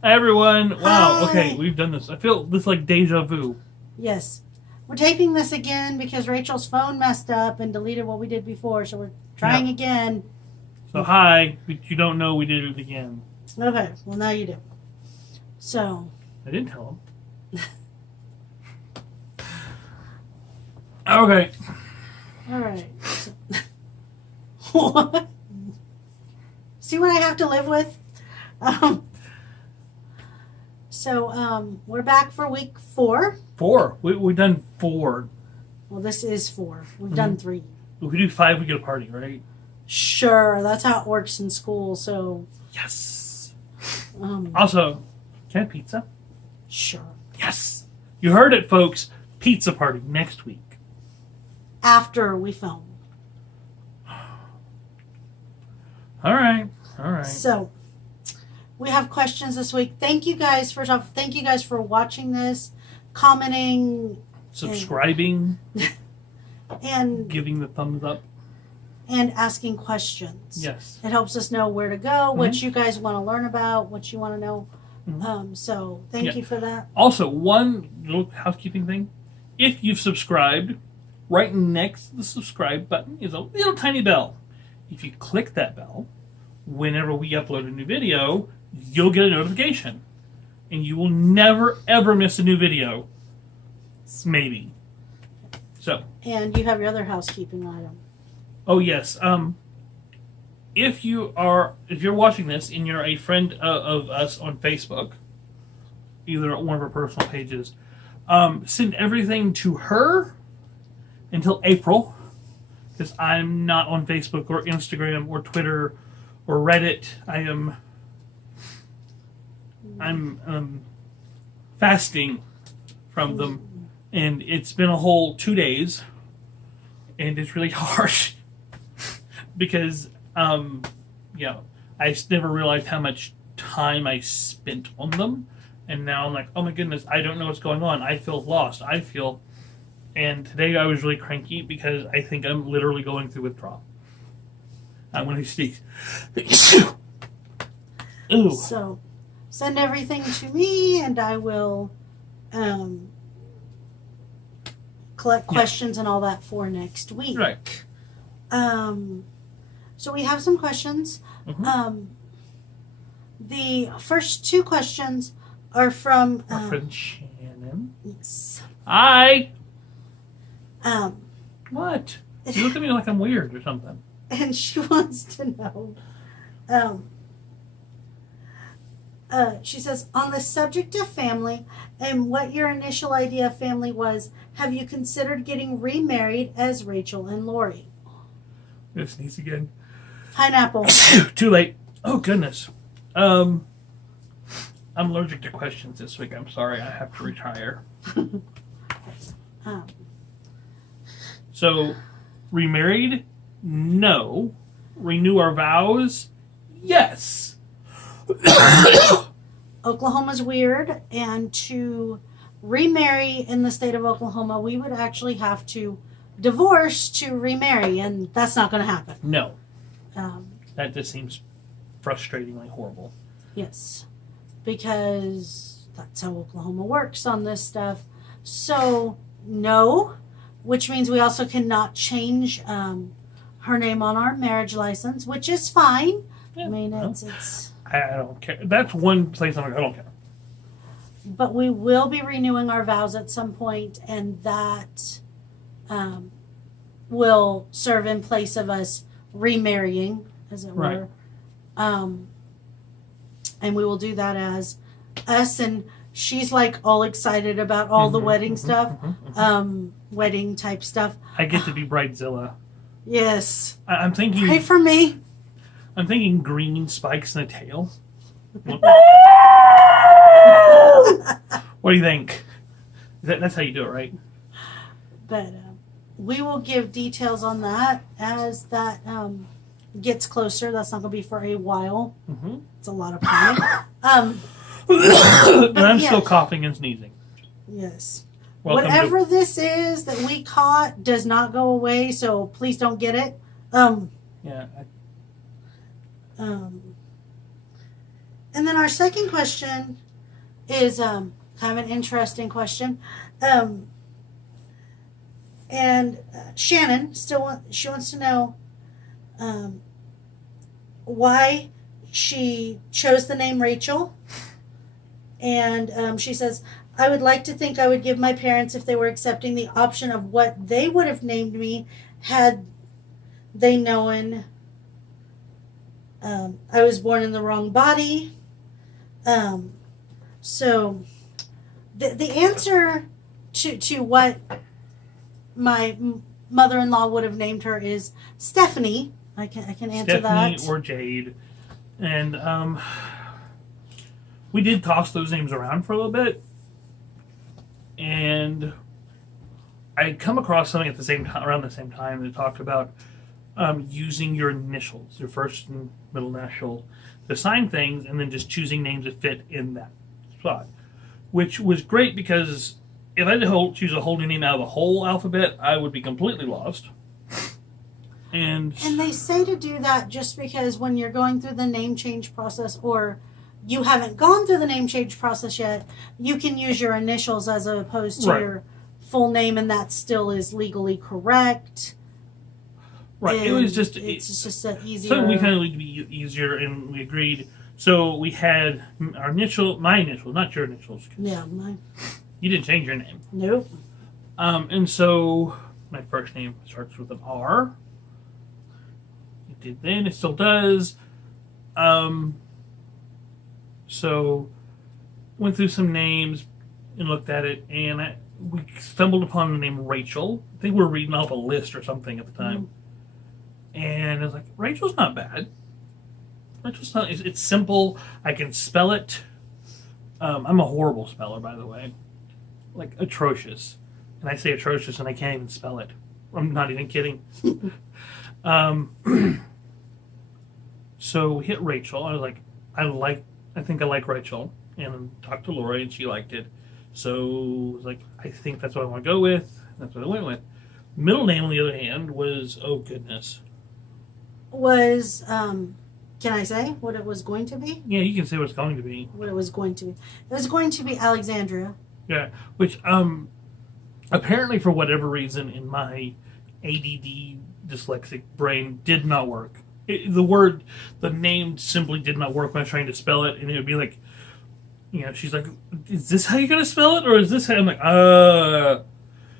Hi, everyone. Wow. Hi. Okay, we've done this. I feel this like deja vu. Yes. We're taping this again because Rachel's phone messed up and deleted what we did before, so we're trying Yeah. again. So hi, but you don't know we did it again. Okay, well now you do. So. I didn't tell him. Okay. Alright. What? See what I have to live with? We're back for week 4. 4. We've done 4. Well, this is 4. We've done 3. If we do 5, we get a party, right? Sure, that's how it works in school, so. Yes. Also, can I have pizza? Sure. Yes. You heard it, folks. Pizza party next week. After we film. All right. So, we have questions this week. Thank you guys. First off, thank you guys for watching this, commenting, subscribing, and giving the thumbs up, and asking questions. Yes. It helps us know where to go, what you guys want to learn about, what you want to know. So, thank you for that. Also, one little housekeeping thing. If you've subscribed, right next to the subscribe button is a little tiny bell. If you click that bell, whenever we upload a new video, you'll get a notification. And you will never, ever miss a new video. Maybe. So. And you have your other housekeeping item. Oh, yes. If you're watching this and you're a friend of us on Facebook, either on one of our personal pages, send everything to her until April, because I'm not on Facebook or Instagram or Twitter or Reddit. I'm fasting from them, and it's been a whole 2 days, and it's really harsh because I never realized how much time I spent on them, and now I'm like, oh my goodness, I don't know what's going on. I feel lost. And today I was really cranky because I think I'm literally going through withdrawal. When I sneeze. Ooh. So, send everything to me, and I will collect questions and all that for next week. Right. So we have some questions. The first 2 questions are from our friend Shannon. Yes. Hi. What? You look at me like I'm weird or something. And she wants to know. She says, on the subject of family and what your initial idea of family was, have you considered getting remarried as Rachel and Lori? I'm going to sneeze again. Pineapple. Too late. Oh, goodness. I'm allergic to questions this week. I'm sorry. I have to retire. So, remarried? No. Renew our vows? Yes. Oklahoma's weird, and to remarry in the state of Oklahoma, we would actually have to divorce to remarry, and that's not going to happen. No. That just seems frustratingly horrible. Yes, because that's how Oklahoma works on this stuff. So, no, which means we also cannot change her name on our marriage license, which is fine. Yeah, I mean, it's I don't care. That's one place I'm like, I don't care. But we will be renewing our vows at some point, and that will serve in place of us remarrying, as it were. And we will do that as us, and she's like all excited about all the wedding stuff, wedding type stuff. I get to be Bridezilla. Yes. I'm thinking. Pray for me. I'm thinking green spikes and a tail. What do you think? That's how you do it, right? But we will give details on that as that gets closer. That's not going to be for a while. It's a lot of pain. And I'm still coughing and sneezing. Yes. Welcome Whatever this is that we caught does not go away, so please don't get it. Yeah. And then our second question is kind of an interesting question. And Shannon she wants to know why she chose the name Rachel. And she says, I would like to think I would give my parents, if they were accepting the option of what they would have named me, had they known I was born in the wrong body. So the answer to what my mother-in-law would have named her is Stephanie. I can answer Stephanie that. or Jade. And we did toss those names around for a little bit. And I had come across something at the same time, around the same time, that talked about using your initials, your first and middle initial, to sign things, and then just choosing names that fit in that spot. Which was great because if I had to choose a whole new name out of the whole alphabet, I would be completely lost. And they say to do that just because when you're going through the name change process, or you haven't gone through the name change process yet, you can use your initials as opposed to your full name, and that still is legally correct. Right. And it was just it's just easier. So we kind of need to be easier, and we agreed. So we had my initials, not your initials. Yeah, mine. You didn't change your name. Nope. And so my first name starts with an R. It did then. It still does. So went through some names and looked at it, and we stumbled upon the name Rachel. I think we were reading off a list or something at the time. Mm-hmm. And I was like, Rachel's not bad. Rachel's not. It's simple. I can spell it. I'm a horrible speller, by the way. Like, atrocious. And I say atrocious and I can't even spell it. I'm not even kidding. So we hit Rachel. I was like, I think I like Rachel. And talked to Lori and she liked it. So I was like, I think that's what I want to go with. That's what I went with. Middle name, on the other hand, was, oh goodness. Was, can I say what it was going to be? Yeah, you can say what it's going to be. What it was going to be. It was going to be Alexandria. Yeah, which apparently for whatever reason in my ADD dyslexic brain did not work. The name simply did not work when I was trying to spell it, and it would be like, she's like, is this how you're going to spell it, or is this how? I'm like,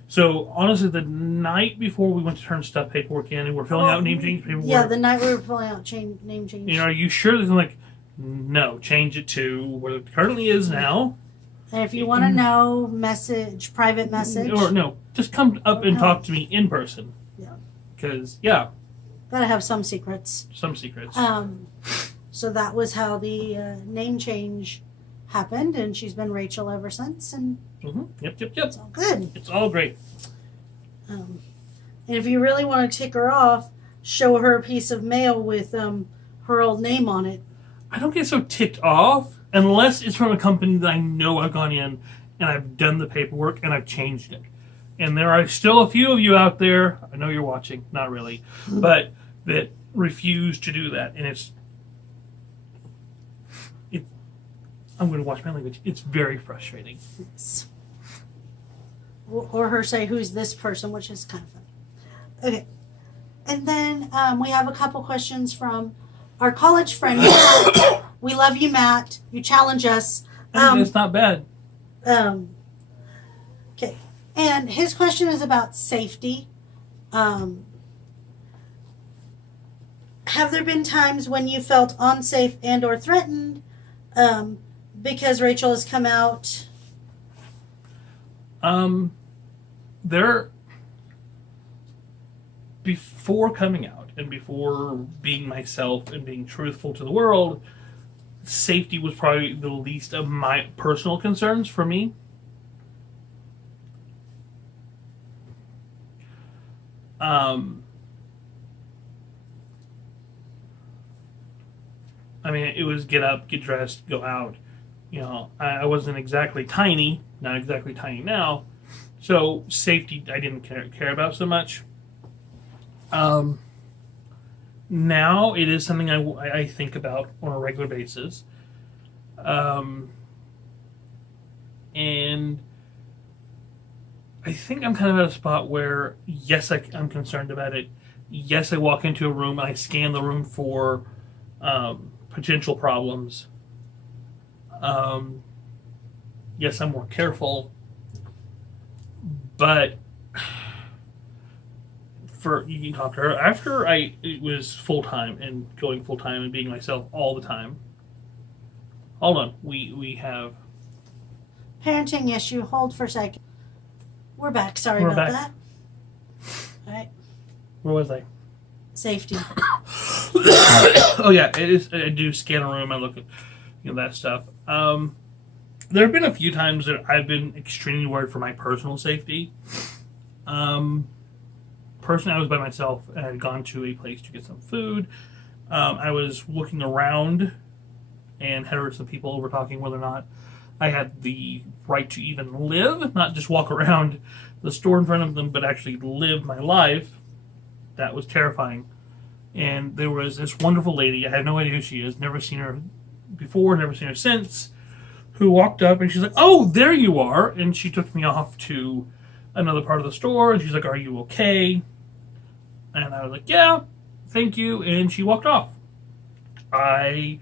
So, honestly, the night before we went to turn stuff paperwork in and we're filling out name change paperwork. Yeah, the night we were filling out name change. Are you sure? I'm like, no, change it to what it currently is now. And if you want to know, private message. Or no, just come up and talk to me in person. Yeah. Because, gotta have some secrets. Some secrets. So that was how the name change happened, and she's been Rachel ever since, and Yep. it's all good. It's all great. And if you really want to tick her off, show her a piece of mail with her old name on it. I don't get so ticked off unless it's from a company that I know I've gone in and I've done the paperwork and I've changed it. And there are still a few of you out there, I know you're watching, not really, but that refuse to do that. And I'm going to watch my language. It's very frustrating. Yes. Or her say, who's this person, which is kind of funny. Okay. And then we have a couple questions from our college friend, Matt. We love you, Matt. You challenge us. It's not bad. Okay. And his question is about safety. Have there been times when you felt unsafe and or threatened because Rachel has come out? Before coming out and before being myself and being truthful to the world, safety was probably the least of my personal concerns for me. I mean, it was get up, get dressed, go out. I wasn't exactly tiny, not exactly tiny now, so safety I didn't care about so much. Now it is something I think about on a regular basis. And I think I'm kind of at a spot where, yes, I'm concerned about it. Yes, I walk into a room and I scan the room for potential problems. Yes, I'm more careful. But you can talk to her after it was full time and going full time and being myself all the time. Hold on, we have Parenting issue. Hold for a second. We're back. Sorry We're about back. that. All right. Where was I? Safety. Oh yeah, it is. I do scan a room. I look at that stuff. There have been a few times that I've been extremely worried for my personal safety. Personally, I was by myself and I had gone to a place to get some food. I was looking around and had heard some people over talking whether or not I had the right to even live, not just walk around the store in front of them, but actually live my life. That was terrifying. And there was this wonderful lady, I have no idea who she is, never seen her before, never seen her since, who walked up and she's like, "Oh, there you are." And she took me off to another part of the store and she's like, "Are you okay?" And I was like, "Yeah, thank you." And she walked off. I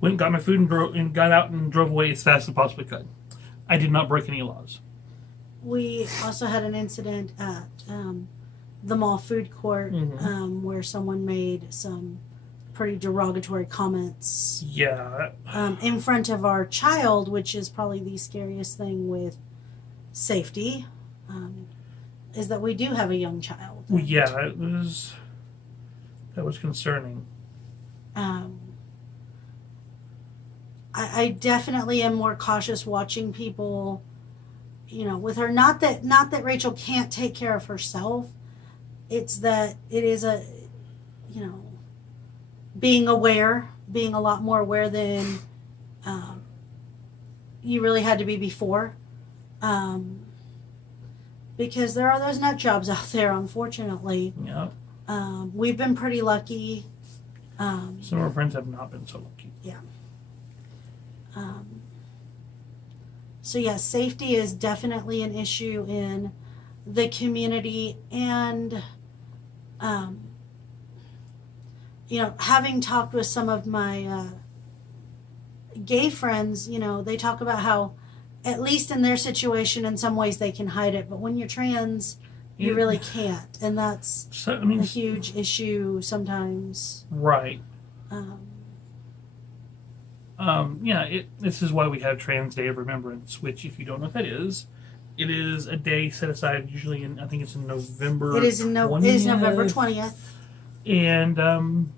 went and got my food and got out and drove away as fast as I possibly could. I did not break any laws. We also had an incident at the mall food court where someone made some pretty derogatory comments. Yeah. In front of our child, which is probably the scariest thing with safety, is that we do have a young child. Well, yeah, that was concerning. I definitely am more cautious watching people, with her. Not that Rachel can't take care of herself. It's that it is being aware, being a lot more aware than you really had to be before. Because there are those nut jobs out there, unfortunately. Yeah. We've been pretty lucky. Some of our friends have not been so lucky. Yeah. So yeah, safety is definitely an issue in the community, and having talked with some of my gay friends, they talk about how, at least in their situation, in some ways they can hide it, but when you're trans, you really can't, and that's a huge issue sometimes. Right. This is why we have Trans Day of Remembrance, which, if you don't know what that is, it is a day set aside usually I think it's in November. It is November 20th. And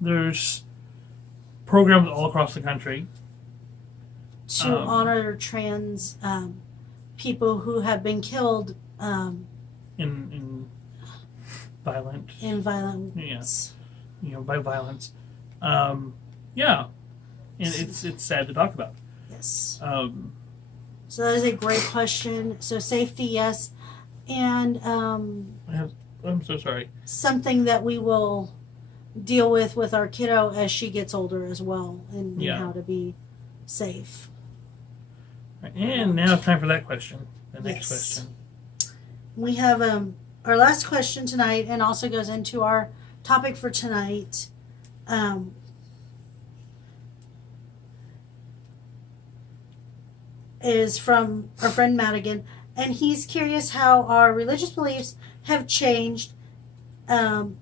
there's programs all across the country to honor trans people who have been killed in violence. By violence. And it's sad to talk about. Yes. So that is a great question. So safety, yes, and I'm so sorry. Something that we will deal with our kiddo as she gets older as well, and how to be safe. And now it's time for that question. The next question. We have our last question tonight, and also goes into our topic for tonight. Is from our friend Madigan, and he's curious how our religious beliefs have changed, and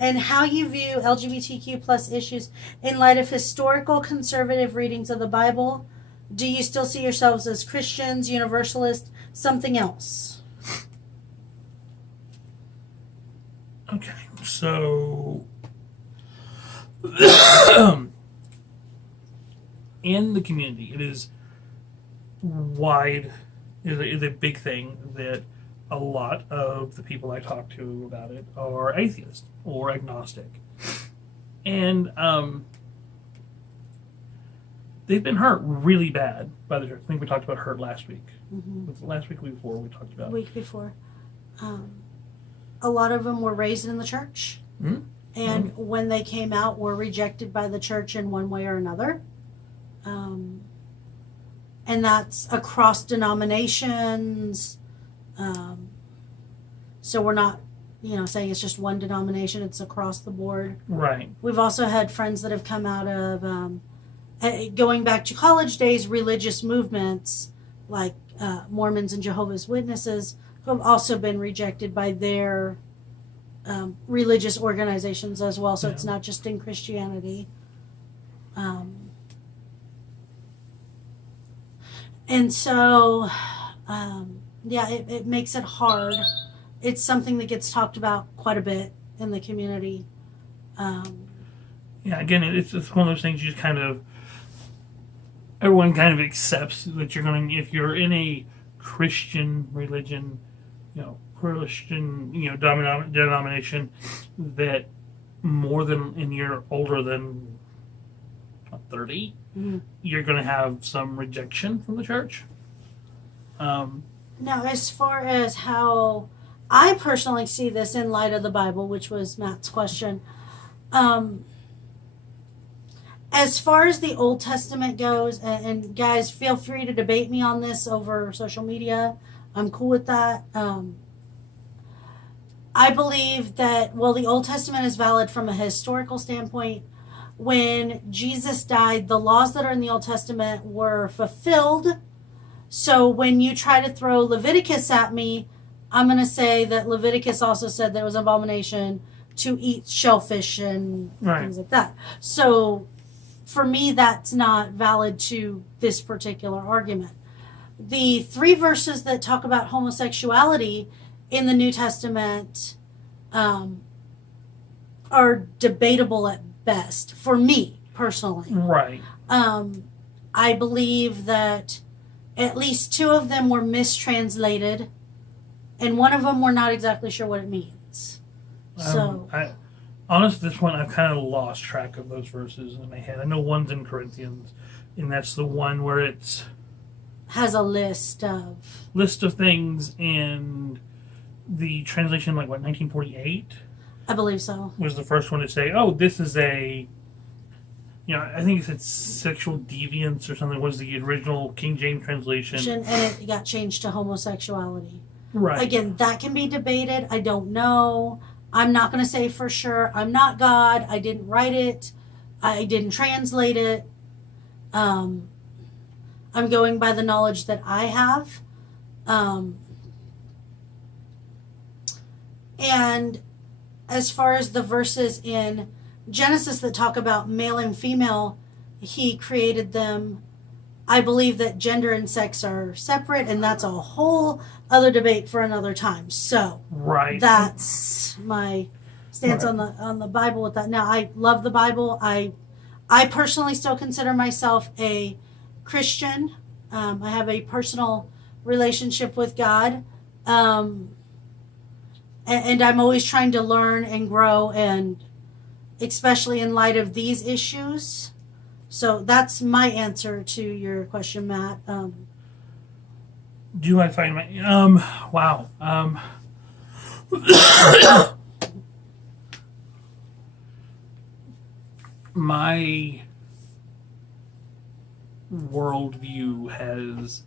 how you view LGBTQ plus issues in light of historical conservative readings of the Bible. Do you still see yourselves as Christians, Universalists, something else? Okay, so in the community, it is a big thing that a lot of the people I talk to about it are atheist or agnostic, and they've been hurt really bad by the church. I think we talked about hurt last week. Was it last week or week before we talked about? Week before. A lot of them were raised in the church, and when they came out, were rejected by the church in one way or another. and that's across denominations. So we're not, saying it's just one denomination, it's across the board. Right. We've also had friends that have come out of, going back to college days, religious movements like Mormons and Jehovah's Witnesses, who have also been rejected by their religious organizations as well. So it's not just in Christianity. And so, it makes it hard. It's something that gets talked about quite a bit in the community. Again, it's one of those things you just kind of, everyone kind of accepts that you're going to, if you're in a Christian religion, Christian, denomination, that more than, and you're older than 30, you're going to have some rejection from the church. Now, as far as how I personally see this in light of the Bible, which was Matt's question, as far as the Old Testament goes, and guys, feel free to debate me on this over social media. I'm cool with that. I believe that, the Old Testament is valid from a historical standpoint. When Jesus died, the laws that are in the Old Testament were fulfilled. So when you try to throw Leviticus at me, I'm going to say that Leviticus also said there was an abomination to eat shellfish and things like that. So for me, that's not valid to this particular argument. The 3 verses that talk about homosexuality in the New Testament are debatable at best, for me personally. Right. I believe that at least 2 of them were mistranslated, and one of them we're not exactly sure what it means. So, honestly, this one I've kind of lost track of those verses in my head. I know one's in Corinthians, and that's the one where it's has a list of things, and the translation, 1948. I believe so. Was the first one to say, "Oh, this is a." I think it said sexual deviance or something was the original King James translation. And it got changed to homosexuality. Right. Again, that can be debated. I don't know. I'm not going to say for sure. I'm not God. I didn't write it. I didn't translate it. I'm going by the knowledge that I have. And as far as the verses in Genesis that talk about male and female, he created them. I believe that gender and sex are separate, and that's a whole other debate for another time. So that's my stance on the Bible with that. Now, I love the Bible. I personally still consider myself a Christian. I have a personal relationship with God. And I'm always trying to learn and grow, and especially in light of these issues. So that's my answer to your question, Matt. Do I find my wow. My worldview has.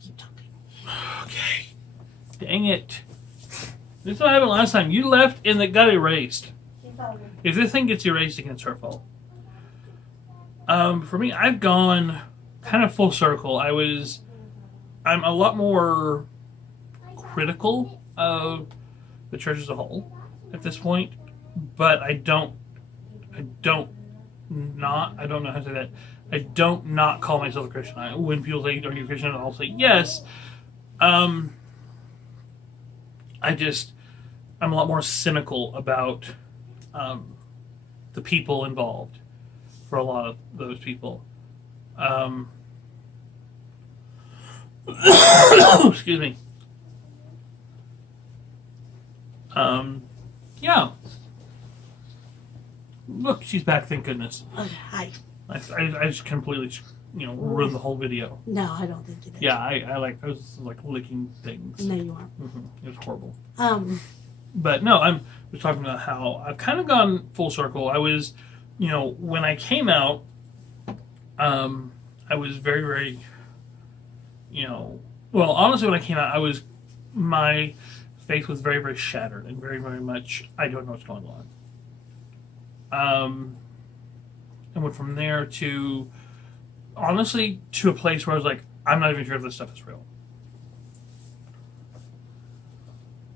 Keep talking. Okay. Dang it. This is what happened last time. You left and it got erased. Keep talking. If this thing gets erased again, it's her fault. For me, I've gone kind of full circle. I'm a lot more critical of the church as a whole at this point, but I don't know how to say that. I don't not call myself a Christian. When people say, "Are you a Christian?" I'll say yes. I'm a lot more cynical about the people involved for a lot of those people. Excuse me. Yeah. Look, she's back, thank goodness. Okay, hi. I just completely, ruined the whole video. No, I don't think you did. Yeah, I was licking things. No, you aren't. It was horrible. But no, I was talking about how I've kind of gone full circle. I was, when I came out, I was very, very, well, honestly, when I came out, my faith was very, very shattered and very, very much, I don't know what's going on. And went from there to, honestly, to a place where I was like, I'm not even sure if this stuff is real.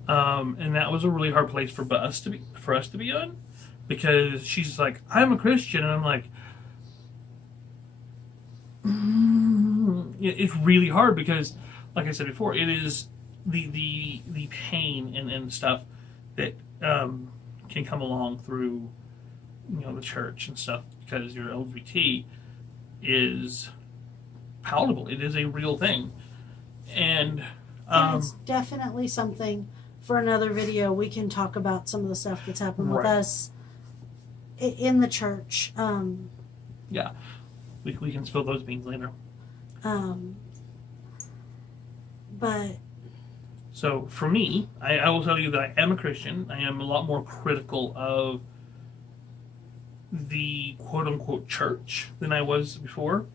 And that was a really hard place for us to be in, because she's like, I'm a Christian, and I'm like, it's really hard because, like I said before, it is the pain and stuff that can come along through the church and stuff, because your LGBT is palatable. It is a real thing, and it's definitely something for another video. We can talk about some of the stuff that's happened with us in the church. Yeah, we can spill those beans later. But so for me, I will tell you that I am a Christian. I am a lot more critical of the quote-unquote church than I was before,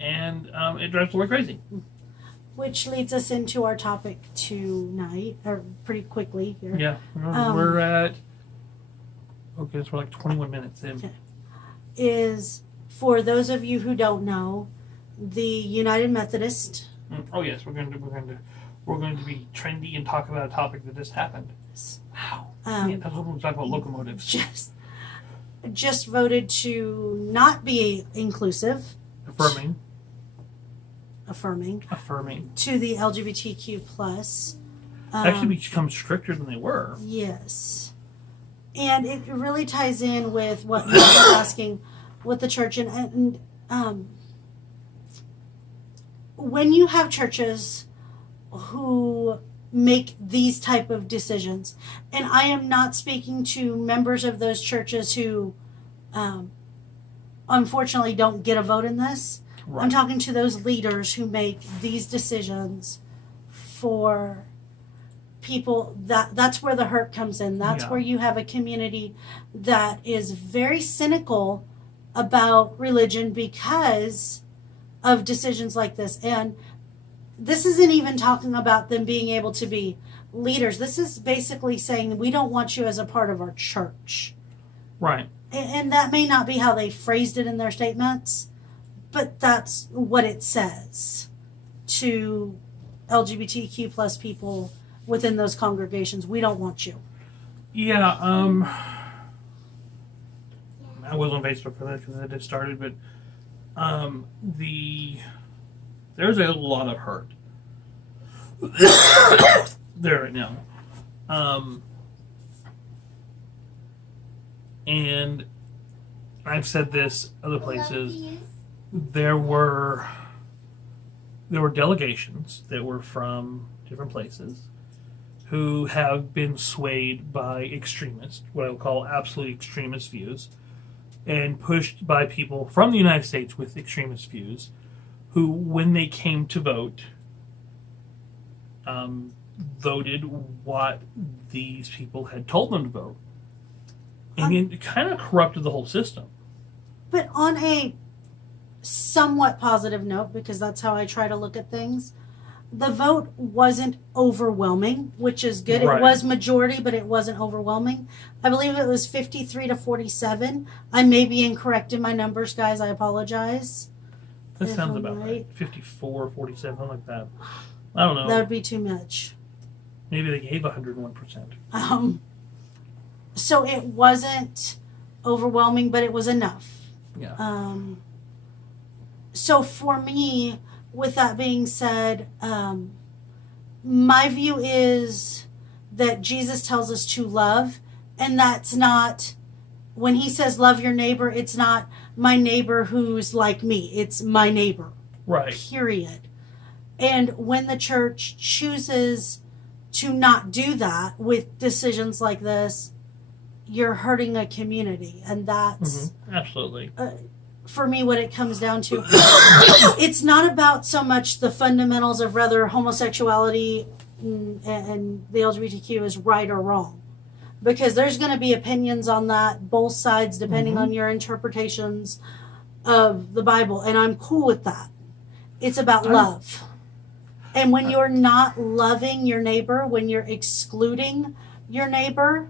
and it drives me crazy. Which leads us into our topic tonight, or pretty quickly here. Yeah, we're at, okay, so we're like 21 minutes in. Okay. Is, for those of you who don't know, the United Methodist. Oh yes, we're going to be trendy and talk about a topic that just happened. Wow. Yeah, that's what we're talking about, locomotives. Just voted to not be inclusive. Affirming to the LGBTQ plus. Actually become stricter than they were. Yes. And it really ties in with what you're asking with the church. And when you have churches who make these type of decisions, and I am not speaking to members of those churches who unfortunately don't get a vote in this. Right. I'm talking to those leaders who make these decisions for people. That's where the hurt comes in. That's where you have a community that is very cynical about religion because of decisions like this. And this isn't even talking about them being able to be leaders. This is basically saying, we don't want you as a part of our church. Right. And that may not be how they phrased it in their statements, but that's what it says to LGBTQ plus people within those congregations. We don't want you. Yeah, I was on Facebook for that because it had started, but there's a lot of hurt there right now. And I've said this other places. There were delegations that were from different places who have been swayed by extremist, what I would call absolute extremist views, and pushed by people from the United States with extremist views, who, when they came to vote, voted what these people had told them to vote. And it kind of corrupted the whole system. But on a somewhat positive note, because that's how I try to look at things, the vote wasn't overwhelming, which is good. Right. It was majority, but it wasn't overwhelming. I believe it was 53 to 47. I may be incorrect in my numbers, guys. I apologize. That sounds about right. 54, 47, something like that. I don't know. That would be too much. Maybe they gave 101%. So it wasn't overwhelming, but it was enough. Yeah. So for me, with that being said, my view is that Jesus tells us to love, and that's not, when he says love your neighbor, it's not my neighbor who's like me. It's my neighbor. Right. Period. And when the church chooses to not do that with decisions like this, you're hurting a community. And that's... Absolutely. For me, what it comes down to, it's not about so much the fundamentals of whether homosexuality and the LGBTQ is right or wrong. Because there's going to be opinions on that, both sides, depending on your interpretations of the Bible, and I'm cool with that. It's about love. And when you're not loving your neighbor, when you're excluding your neighbor,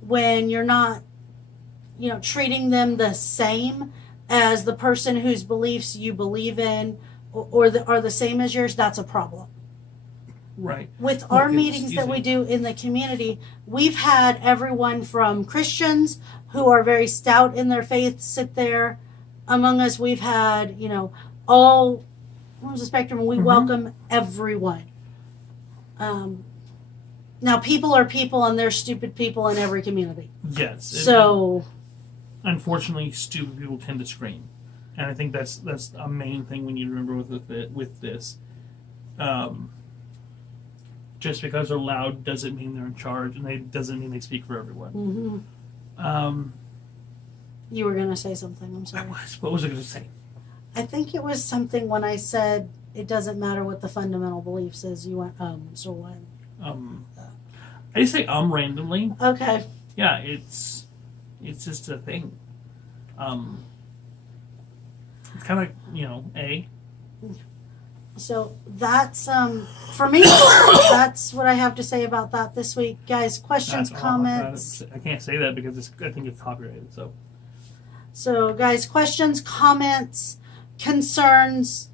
when you're not, treating them the same as the person whose beliefs you believe in or are the same as yours, that's a problem. Right. With our meetings that we do in the community, we've had everyone from Christians who are very stout in their faith sit there among us. We've had, all forms of spectrum, and we welcome everyone. Now, people are people, and there's stupid people in every community. Yes. So, unfortunately, stupid people tend to scream, and I think that's a main thing we need to remember with this. Just because they're loud doesn't mean they're in charge, and it doesn't mean they speak for everyone. You were going to say something. I'm sorry. What was I going to say? I think it was something when I said it doesn't matter what the fundamental belief says. You went, so what? I just say randomly. Okay. Yeah, it's just a thing. It's kind of a. So that's for me. That's what I have to say about that this week, guys. Questions, comments. I can't say that because I think it's copyrighted. So, guys, questions, comments, concerns,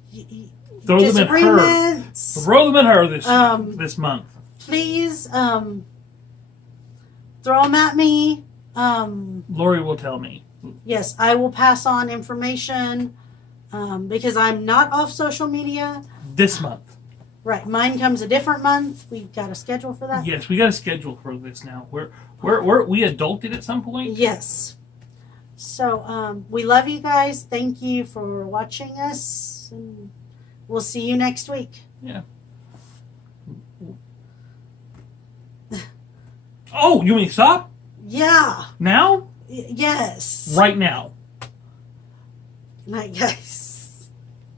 Throw disagreements. Throw them at her this month. Please throw them at me. Lori will tell me. Yes, I will pass on information because I'm not off social media. This month. Right. Mine comes a different month. We've got a schedule for that. Yes, we got a schedule for this now. We adulted at some point. Yes. So we love you guys. Thank you for watching us. And we'll see you next week. Yeah. Oh, you mean stop? Yeah. Now? Yes. Right now. Night, guys.